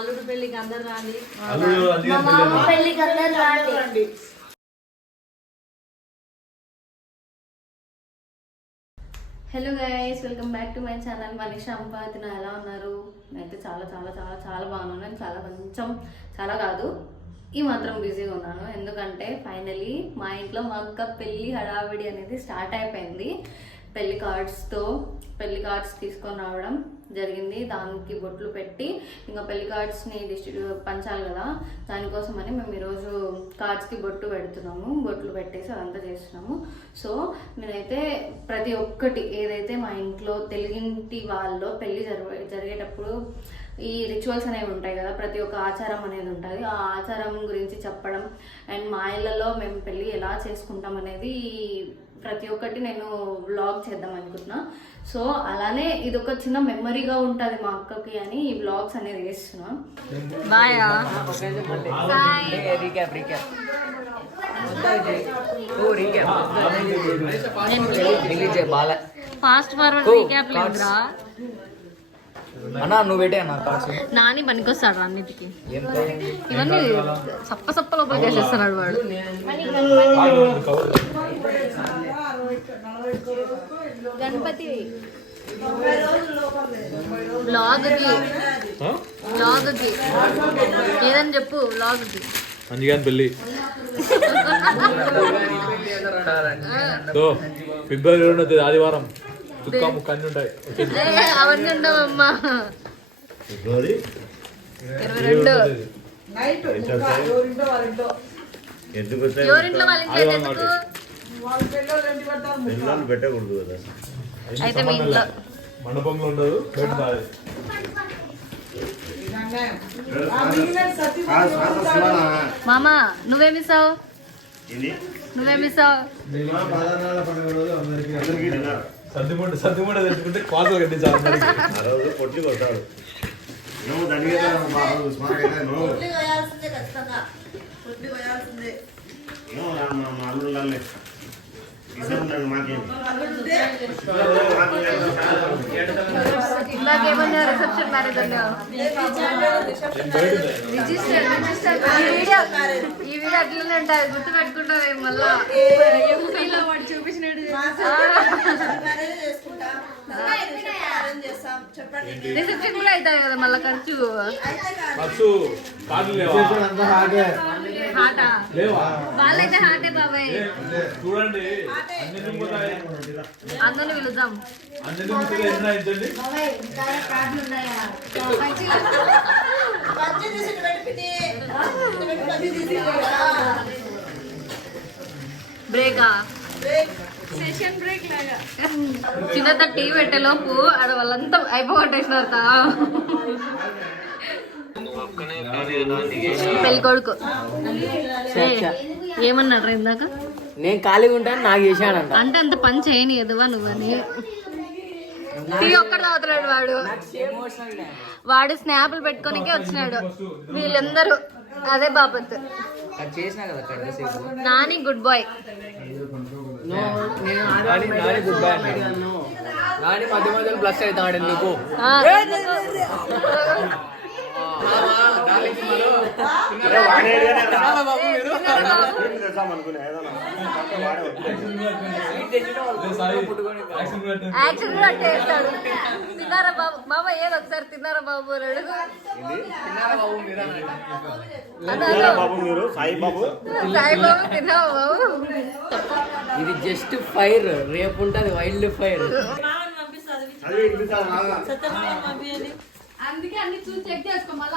అల్లుడు పెళ్లికి అందరు రాండి, పెళ్లికి అందరు రాండి. Hello guys, welcome back to my channel Manisha Ampatina. ఎలా ఉన్నారు? నేనైతే చాలా చాలా చాలా చాలా బాగున్నాను. చాలా కాదు ఈ మాత్రం బిజీగా ఉన్నాను. ఎందుకంటే ఫైనలీ మా ఇంట్లో మా అక్క పెళ్ళి హడావిడి అనేది స్టార్ట్ అయిపోయింది. పెళ్లి కార్డ్స్ తీసుకొని రావడం జరిగింది. దానికి బొట్లు పెట్టి ఇంకా పెళ్లి కార్డ్స్ని పంచాలి కదా, దానికోసమని మేము ఈరోజు కార్డ్స్కి బొట్లు పెట్టేసి అదంతా చేస్తున్నాము. సో నేనైతే ప్రతి ఒక్కటి ఏదైతే మా ఇంట్లో తెలుగింటి వాళ్ళలో పెళ్ళి జరిగేటప్పుడు ఈ రిచువల్స్ అనేవి ఉంటాయి కదా, ప్రతి ఒక్క ఆచారం అనేది ఉంటుంది. ఆ ఆచారం గురించి చెప్పడం అండ్ మా ఇళ్ళలో మేము పెళ్ళి ఎలా చేసుకుంటాం అనేది ప్రతి ఒక్కటి నేను వ్లాగ్ చేద్దాం అనుకుంటున్నా. సో అలానే ఇది ఒక చిన్న మెమరీగా ఉంటుంది మా అక్కకి అని ఈ వ్లాగ్స్ అనేది వేస్తున్నా. ఫాస్ట్ ఫార్వర్డ్ రీక్యాప్ లేదురా అన్నా, నువ్వు పెట్టే అన్న నాని పనికొస్తాడు అన్నిటికి. ఇవన్నీ సప్ప లోపలికి వేసేస్తున్నాడు వాడు. గణపతి బ్లాగ్కి ఏదని చెప్పు. బ్లాగ్కి అంజగాని పెళ్ళి ఫిబ్రవరి 2 ఆదివారం. చుక్క ముక్క అన్ని ఉంటాయి. అవన్నీ ఉండవమ్మా. 22 ఎవరింట్లో వాళ్ళ ఇంట్లో పెట్టకూడదు కదా. అయితే మీ ఇంట్లో మండపంలో ఉండదు. మామా నువ్వేమిస్తావు? సర్దిమూడ తెచ్చుకుంటే కోతలు కట్టించాలి. పొట్టి కొట్టాడు. ఇందాకేమన్నా రిసెప్షన్ మ్యారేజ్ అన్నావు. ఈ వీడియో అట్లనే ఉంటుంది, గుర్తు పెట్టుకుంటావు మళ్ళా. వాడు చూపించినట్టు రిసెప్షన్ కూడా అవుతాయి కదా మళ్ళా ఖర్చు. వాళ్ళైతే హాటే బాబాయ్. చూడండి, అందరిని పిలుద్దాం. బ్రేకా చిన్న టీ పెట్టేలోపు ఆడ వాళ్ళంతా అయిపోగొట్టేసినారు. పెళ్లి కొడుకు ఏమన్నాడు ఇందాక? నేను ఖాళీగా ఉంటాను, నాకు చేశాడంట. అంటే అంత పని చేయని ఎదువా నువ్వని. టీ ఒక్కడు తాగుతున్నాడు వాడు స్నాపులు పెట్టుకోనికే వచ్చినాడు. వీళ్ళందరూ అదే బాపత్. Nani good bye. మధ్య మధ్యలో ప్లస్ అవుతాడు ఎందుకు? యాక్షన్ కూడా చేస్తాడు. తిన్నారా బాబు? బాబా ఏది ఒకసారి తిన్నారా బాబు అని అడుగు. సాయిబాబు తిన్నావా బాబు? ఇది జస్ట్ ఫైర్, రేపు ఉంటుంది వైల్డ్ ఫైర్. అందుకే అన్ని చూసి చెక్ చేసుకో. మళ్ళీ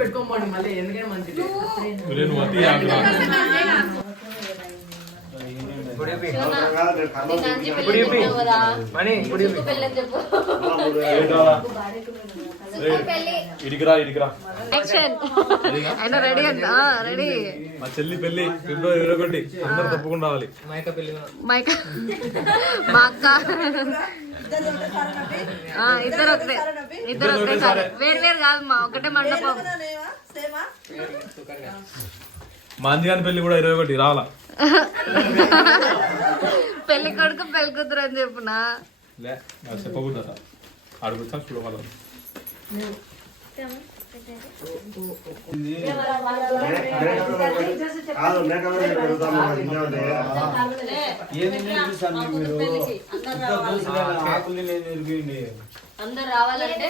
పెట్టుకోమండి మళ్ళీ, ఎందుకంటే మంచిది. రెడీ. మా చెల్లి పెళ్లి ఫిబ్రవరి 21. అందరూ తప్పకుండా రావాలి. మా అక్క ఇద్దరు ఒకటేసారి. వేరు కాదు మా ఒకటే మండపం. మా అంజగాని పెళ్లి కూడా 21 రావాలా. పెళ్లి కొడుకు పెళ్లి కూతురు అని చెప్పునా? చెప్పకూడదట. ఆడికి వచ్చాను స్కూల్ వాళ్ళు అందరు రావాలంటే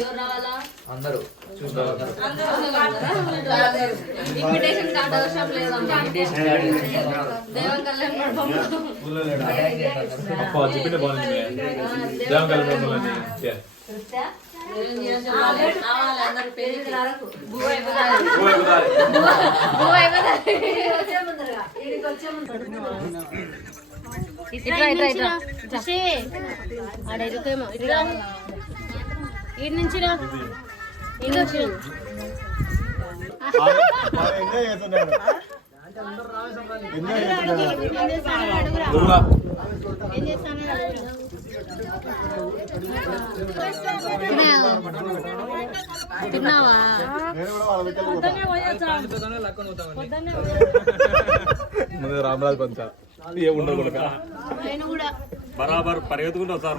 ఎవరు రావాలా? అందరూ ఇన్విటేషన్ కార్డ్ అవసరం లేదమ్మా. దేవం కళ్యాణ్ అప్ప చెప్పింది బాగుంది దేవం కళ్యాణ్ ఇటు నుంచి తిన్నావా? ముందు రామరాజు పంచ ఏముండదు కూడా బరాబర్ పరిగెత్తుకుంటా సార్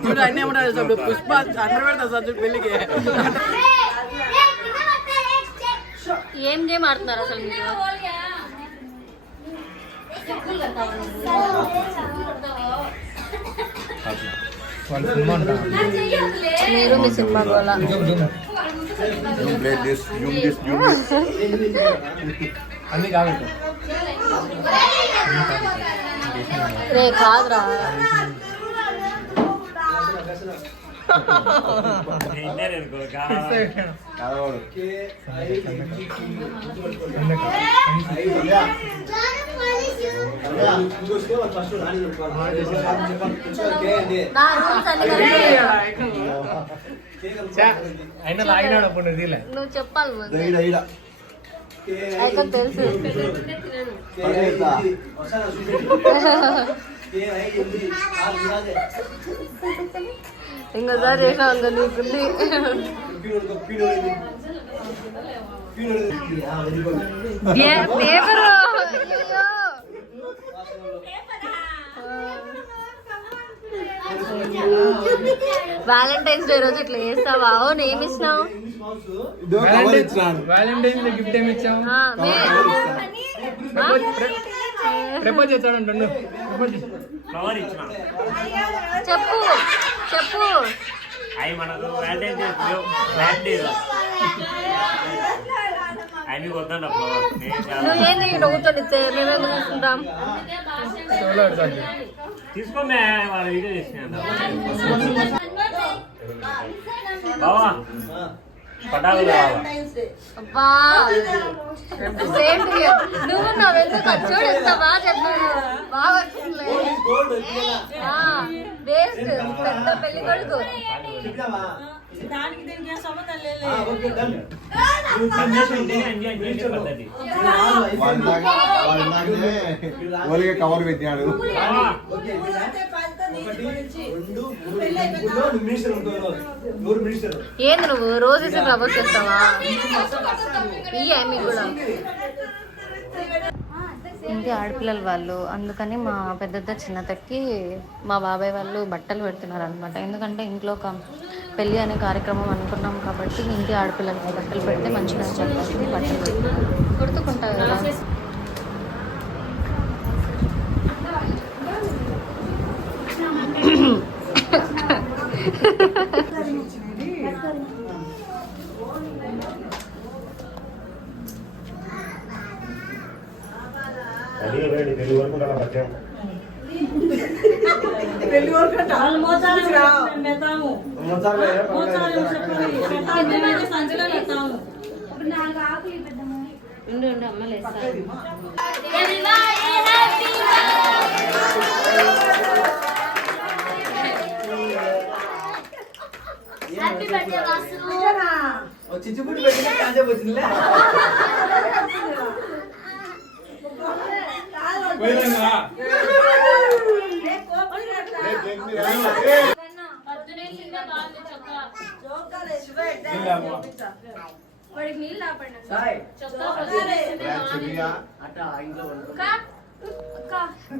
పుష్ప అందరూ పెడతా సార్ పెళ్లికి. ఏం గేమ్ ఆడుతున్నారు అసలు మీరు? మీరు మీ సినిమా గోలా అన్ని కాదు రే కాదురా. అయినా లాగినాడు అప్పుడు నువ్వు చెప్పాలి అయితే తెలుసు. ఇంకోసారి చేసినా ఉందా నీకుంది? పేపరు వ్యాలంటైన్స్ డే రోజు ఇట్లా చేస్తావా? అవును, ఏమి ఇచ్చినావు? వ్యాలంటైన్స్ డే గిఫ్ట్ ఏమి ఇచ్చావు? ప్రపోజ్ చేస్తాడు. చెప్పు చెప్పు. అవి మనకు అవి వద్దండి నువ్వేంది నవ్వుతాడితే మేమేం తీసుకుంటాం? తీసుకోమే వాళ్ళ వీడియో చేసిన బావా పటాకులు అబ్బా నువ్వు నావెందుకు ఖర్చు ఎంత బాగా చెప్పాను. బాగా వచ్చిందిలే. వేస్ట్ పెద్ద పెళ్లి కొడుకు. కవర్ పెట్టినాడు. ఏంది నువ్వు రోజు ప్రపోజ్ చేస్తావా? ఇయ్యే మీకు కూడా ఇంటి ఆడపిల్లల వాళ్ళు, అందుకని మా పెద్దద్ద చిన్నతకి మా బాబాయ్ వాళ్ళు బట్టలు పెడుతున్నారు అనమాట. ఎందుకంటే ఇంట్లో ఒక పెళ్ళి అనే కార్యక్రమం అనుకున్నాం కాబట్టి ఇంటి ఆడపిల్లలకి బట్టలు పెడితే మంచిగా చెప్పేసి బట్టలు పెడుతున్నారు. గుర్తుకుంటారు కదా. పెళ్లి వరకు పట్టాం అమ్మలు చిచ్చుపుట్టి పెట్టిన కాసేపు వచ్చిందిలే.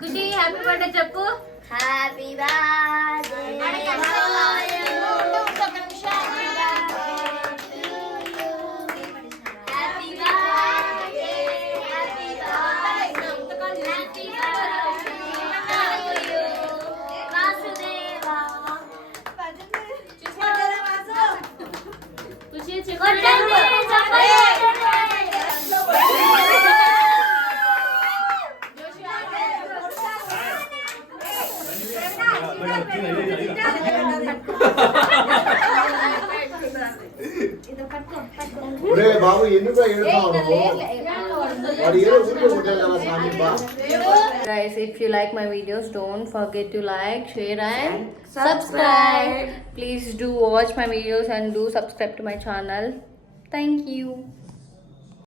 ఖుషి హ్యాపీ బర్త్డే చెప్పు. హ్యాపీ బర్త్డే ఒరే బాబు ఎందుకు ఏడుస్తావు నువ్వు? వాడు ఏదో ఊరికే కొట్టాడు కదా స్వామి బా. Guys, if you like my videos, don't forget to like, share and subscribe. Please do watch my videos and do subscribe to my channel. Thank you.